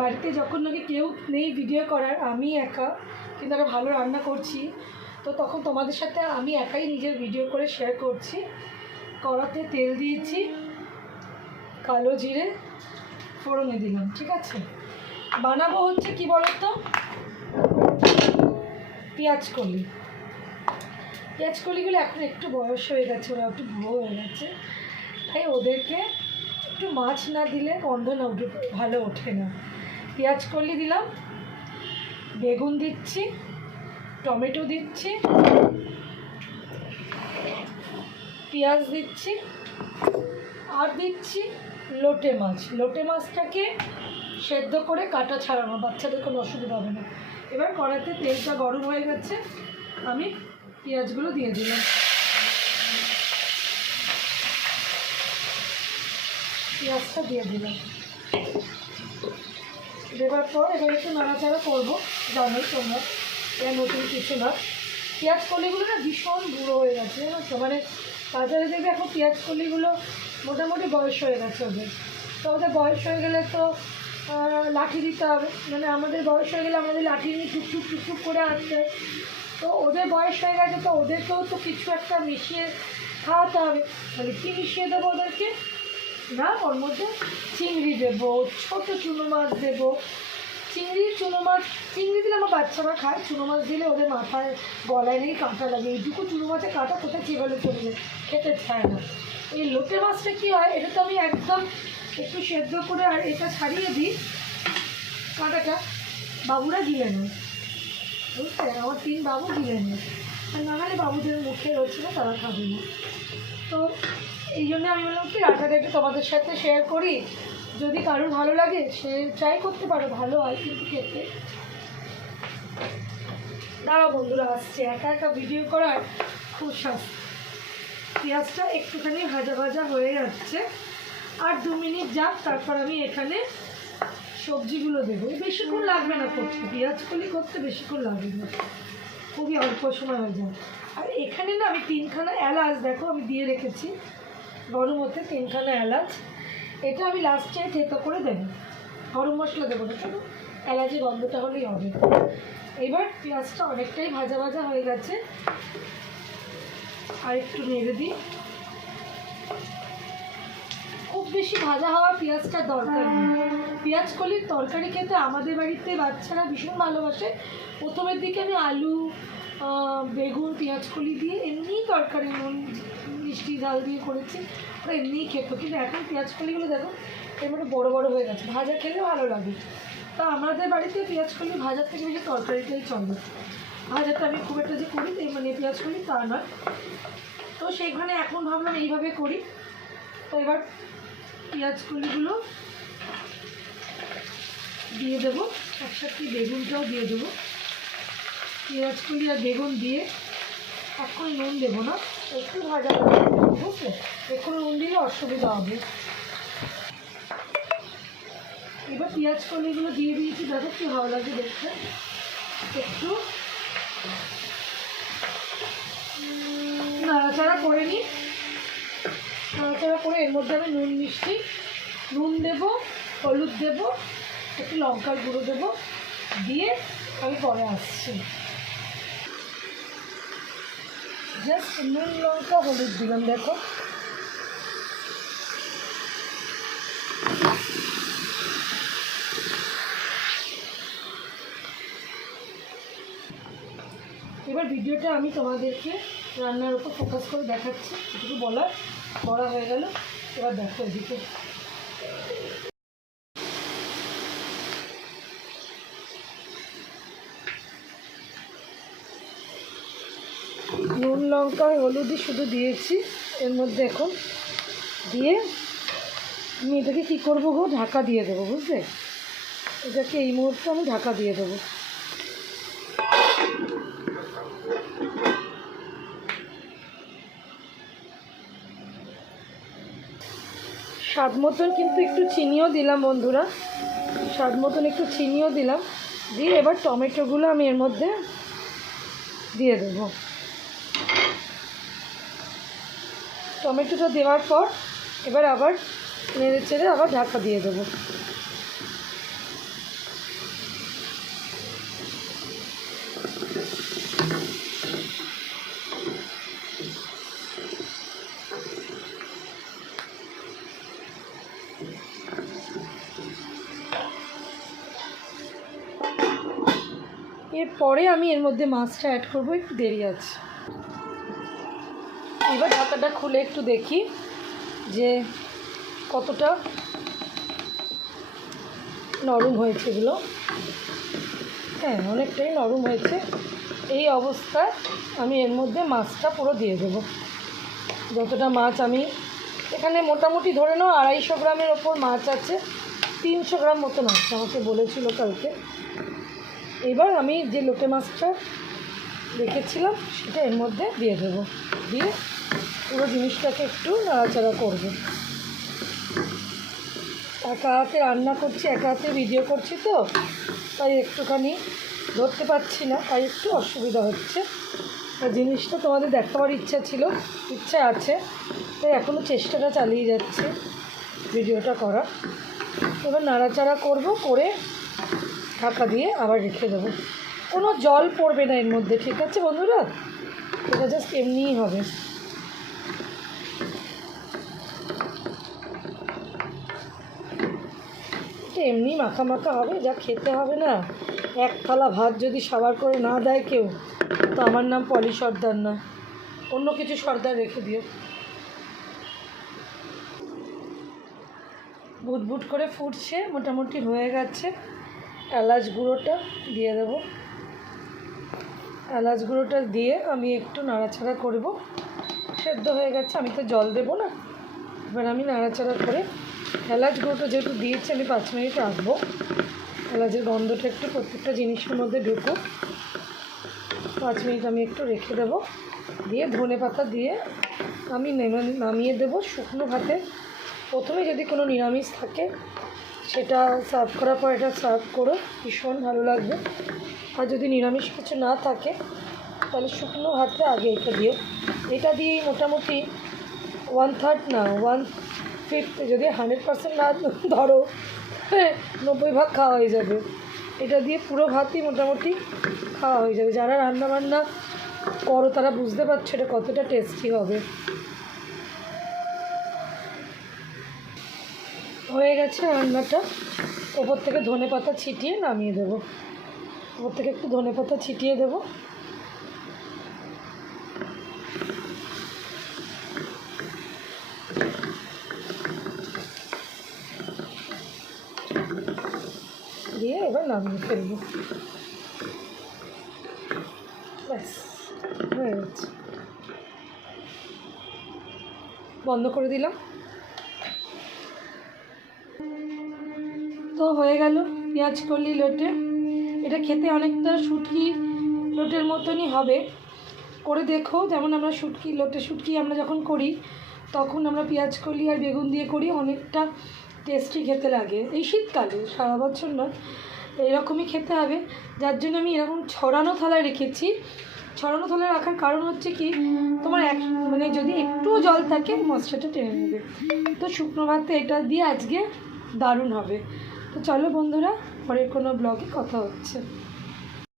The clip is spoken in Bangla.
বাড়িতে যখন নাকি কেউ নেই ভিডিও করার, আমি একা কিন্তু একটা ভালো রান্না করছি, তো তখন তোমাদের সাথে আমি একাই নিজের ভিডিও করে শেয়ার করছি। কড়াতে তেল দিয়েছি, কালো জিরে ফোড়নে দিলাম, ঠিক আছে। বানাবো হচ্ছে কি বলতো, পেঁয়াজকলিগুলো এখন একটু বয়স হয়ে গেছে, ওরা একটু বুড়ো হয়ে গেছে, তাই ওদেরকে একটু মাছ না দিলে গন্ধ না উঠে ভালো ওঠে না। পেঁয়াজকলি দিলাম, বেগুন দিচ্ছি, টমেটো দিচ্ছি, পেঁয়াজ দিচ্ছি, আর দিচ্ছি লোটে মাছ। লোটে মাছটাকে সেদ্ধ করে কাটা ছাড়ানো, বাচ্চাদের কোনো অসুবিধা হবে না। এবার কড়াইতে তেলটা গরম হয়ে গেছে, আমি পেঁয়াজগুলো দিয়ে দিলাম। পেঁয়াজটা দিয়ে দিলাম, দেওয়ার পর এবার একটু নাড়াচাড়া করবো। জানোই তোমরা, এটা নতুন কিছু না। পেঁয়াজ কলিগুলো না ভীষণ বুড়ো হয়ে গেছে, জানো তো, মানে বাজারে দেখবে এখন পেঁয়াজ কলিগুলো মোটামুটি বয়স হয়ে গেছে ওদের। তো ওদের বয়স হয়ে গেলে তো লাঠি দিতে হবে, মানে আমাদের বয়স হয়ে গেলে আমাদের লাঠি নিয়ে টুকটুক টুকটুক করে আসতে। তো ওদের বয়স হয়ে গেছে, তো ওদেরকেও তো কিছু একটা মিশিয়ে খাওয়াতে হবে। মানে কী মিশিয়ে দেবো ওদেরকে না, ওর মধ্যে চিংড়ি দেবো, ছোটো চুনো মাছ দেবো। চুনো মাছ, চিংড়ি দিলে আমার বাচ্চারা খায়, চুনো মাছ দিলে ওদের মাথায় গলায় নেই কাঁটা লাগে। এইটুকু চুনো মাছের কাঁটা কোথায় চিবালে চলবে, খেতে চায় না। এই লোটে মাছটা কী হয়, এটা তো আমি একদম একটু সেদ্ধ করে আর এটা ছাড়িয়ে দিই, কাঁটাটা বাবুরা গিলে নেয়, বুঝতে, আমার 3 বাবু গিলে নেয়। আর না হলে বাবুদের মুখে রয়েছে না, তারা খাবে না। তো এই জন্য আমি বললাম কি রান্নাটা একটু তোমাদের সাথে শেয়ার করি, যদি কারোর ভালো লাগে সে ট্রাই করতে পারো, ভালো হয় কিন্তু খেতে। দাঁড়াও বন্ধুরা, আসছে, একা একা ভিডিও করার খুব শাস্তি। পেঁয়াজটা একটুখানি ভাজা ভাজা হয়ে যাচ্ছে, আর 2 মিনিট যাক, তারপর আমি এখানে সবজিগুলো দেবো। বেশিক্ষণ লাগবে না করতে, পেঁয়াজ কলি করতে বেশিক্ষণ লাগবে না, খুবই অল্প সময় হয়ে যায়। আর এখানে না আমি 3খানা এলাচ, দেখো আমি দিয়ে রেখেছি গরম হতে, 3খানা এলাচ। এটা আমি লাস্টে থেতো করে দেবো, গরম মশলা দেবো না, শুধু এলাচি গন্ধটা হলেই হবে। এবার পেঁয়াজটা অনেকটাই ভাজা ভাজা হয়ে গেছে, আর একটু নেড়ে দিই। খুব বেশি ভাজা হওয়ার পেঁয়াজটার দরকার নেই। পেঁয়াজ কলির তরকারি খেতে আমাদের বাড়িতে বাচ্চারা ভীষণ ভালোবাসে। প্রথমের দিকে আমি আলু, বেগুন, পেঁয়াজ কলি দিয়ে এমনিই তরকারি নুন মিষ্টি ঝাল দিয়ে করেছি, ওরা এমনিই খেত। কিন্তু এখন পেঁয়াজ কলিগুলো দেখো এর মধ্যে বড়ো বড়ো হয়ে গেছে, ভাজা খেলেও ভালো লাগে। তা আমাদের বাড়িতে পেঁয়াজ কলি ভাজার থেকে বেশি তরকারিটাই চলে। ভাজাটা আমি খুব একটা যে করি মানে পেঁয়াজ কলি তা নয়। তো সেইখানে এখন ভাবলাম এইভাবে করি। তো এবার পেঁয়াজ কলিগুলো দিয়ে দেবো, একসাথে বেগুনটাও দিয়ে দেবো। পেঁয়াজ কলি আর বেগুন দিয়ে এখন নুন দেবো না, একটু ভাজা দেবো, বুঝলে, এখন নুন দিলে অসুবিধা হবে। এবার পেঁয়াজ কলিগুলো দিয়ে দিয়েছি, দেখো কি ভালো লাগে দেখতে। একটু নাড়াচাড়া করে নিই, নাড়াচাড়া করে এর মধ্যে আমি নুন দেবো, হলুদ দেবো, একটু লঙ্কার গুঁড়ো দেবো, দিয়ে আমি পরে আসছি। জাস্ট নুন লঙ্কা হলুদ দিলাম, দেখো। এবার ভিডিওটা আমি তোমাদেরকে রান্নার উপর ফোকাস করে দেখাচ্ছি, এটুকু বলা হয়ে গেল। এবার দেখো এদিকে নুন লঙ্কা হলুদই শুধু দিয়েছি এর মধ্যে। এখন দিয়ে আমি এটাকে কী করবো গো, ঢাকা দিয়ে দেবো, বুঝলে। এটাকে এই মুহূর্তে আমি ঢাকা দিয়ে দেবো। স্বাদ মতন কিন্তু একটু চিনিও দিলাম বন্ধুরা, স্বাদ মতন একটু চিনিও দিলাম। দিয়ে এবার টমেটোগুলো আমি এর মধ্যে দিয়ে দেবো। টমেটোটা দেওয়ার পর এবার আবার নেড়ে চেড়ে আবার ঢাকা দিয়ে দেবো। এরপরে আমি এর মধ্যে মাছটা অ্যাড করবো, একটু দেরি আছে। এবার ঢাকাটা খুলে একটু দেখি যে কতটা নরম হয়েছে এগুলো। হ্যাঁ, অনেকটাই নরম হয়েছে। এই অবস্থায় আমি এর মধ্যে মাছটা পুরো দিয়ে দেবো। যতটা মাছ আমি এখানে মোটামুটি ধরে নাও 250 গ্রামের ওপর মাছ আছে, 300 গ্রাম মতন আছে আমাকে বলেছিল কালকে। এবার আমি যে লোটে মাছটা রেখেছিলাম সেটা এর মধ্যে দিয়ে দেবো, দিয়ে পুরো জিনিসটাকে একটু নাড়াচাড়া করবো। একা হাতে রান্না করছি, একা হাতে ভিডিও করছি, তো তাই একটুখানি ধরতে পারছি না, তাই একটু অসুবিধা হচ্ছে। জিনিসটা তোমাদের দেখাবার ইচ্ছা আছে, তাই এখনও চেষ্টাটা চালিয়ে যাচ্ছে ভিডিওটা করা। এবার নাড়াচাড়া করব, করে ঢাকা দিয়ে আবার রেখে দেবো। কোনো জল পড়বে না এর মধ্যে, ঠিক আছে বন্ধুরা? এটা জাস্ট এমনিই হবে। এটা এমনি মাখা মাখা হবে, যা খেতে হবে না। এক থালা ভাত যদি সাবার করে না দেয় কেউ, তো আমার নাম পলি সর্দার নয়, অন্য কিছু সর্দার রেখে দিও। বুটবুট করে ফুটছে, মোটামুটি হয়ে গেছে। এলাচ গুঁড়োটা দিয়ে দেব। এলাচ গুঁড়োটা দিয়ে আমি একটু নাড়াচাড়া করব। সেদ্ধ হয়ে গেছে, আমি তো জল দেবো না। এবার আমি নাড়াচাড়া করে, এলাচ গুঁড়োটা যেহেতু দিয়েছি, আমি 5 মিনিট রাখবো। এলাচের গন্ধটা একটু প্রত্যেকটা জিনিসের মধ্যে ঢুকুক। 5 মিনিট আমি একটু রেখে দেবো, দিয়ে ধনে পাতা দিয়ে আমি নামিয়ে দেবো শুকনো ভাতে। প্রথমে যদি কোনো নিরামিষ থাকে সেটা সার্ভ করার পর এটা সার্ভ করো, ভীষণ ভালো লাগবে। আর যদি নিরামিষ কিছু না থাকে তাহলে শুকনো ভাতে আগে এটা দিও। এটা দিয়েই মোটামুটি 1/3 না 1/5, যদি 100% না ধরো 90 ভাগ খাওয়া হয়ে যাবে। এটা দিয়ে পুরো ভাতই মোটামুটি খাওয়া হয়ে যাবে। যারা রান্নাবান্না করো তারা বুঝতে পারছো এটা কতটা টেস্টি হবে। হয়ে গেছে রান্নাটা। ওপর থেকে ধনে পাতা ছিটিয়ে নামিয়ে দেবো। ওপর থেকে একটু ধনে পাতা ছিটিয়ে দেবো। দিয়ে এবার নামিয়ে ফেলবো। ব্যাস হয়ে গেছে, বন্ধ করে দিলাম। তো হয়ে গেল পেঁয়াজ কলি লোটে। এটা খেতে অনেকটা শুটকি লোটের মতনই হবে। করে দেখো, যেমন আমরা শুটকি আমরা যখন করি তখন আমরা পেঁয়াজ কলি আর বেগুন দিয়ে করি, অনেকটা টেস্টি খেতে লাগে। এই শীতকালে, সারা বছর নয়, এরকমই খেতে হবে। যার জন্য আমি এরকম ছড়ানো থালায় রেখেছি। ছড়ানো থালায় রাখার কারণ হচ্ছে কি, তোমার যদি একটুও জল থাকে মশলাটা টেনে নেবে। তো শুকনো ভাতে এটা দিয়ে আজকে দারুণ হবে। তো চলো বন্ধুরা, পরের কোনো ব্লগে কথা হচ্ছে।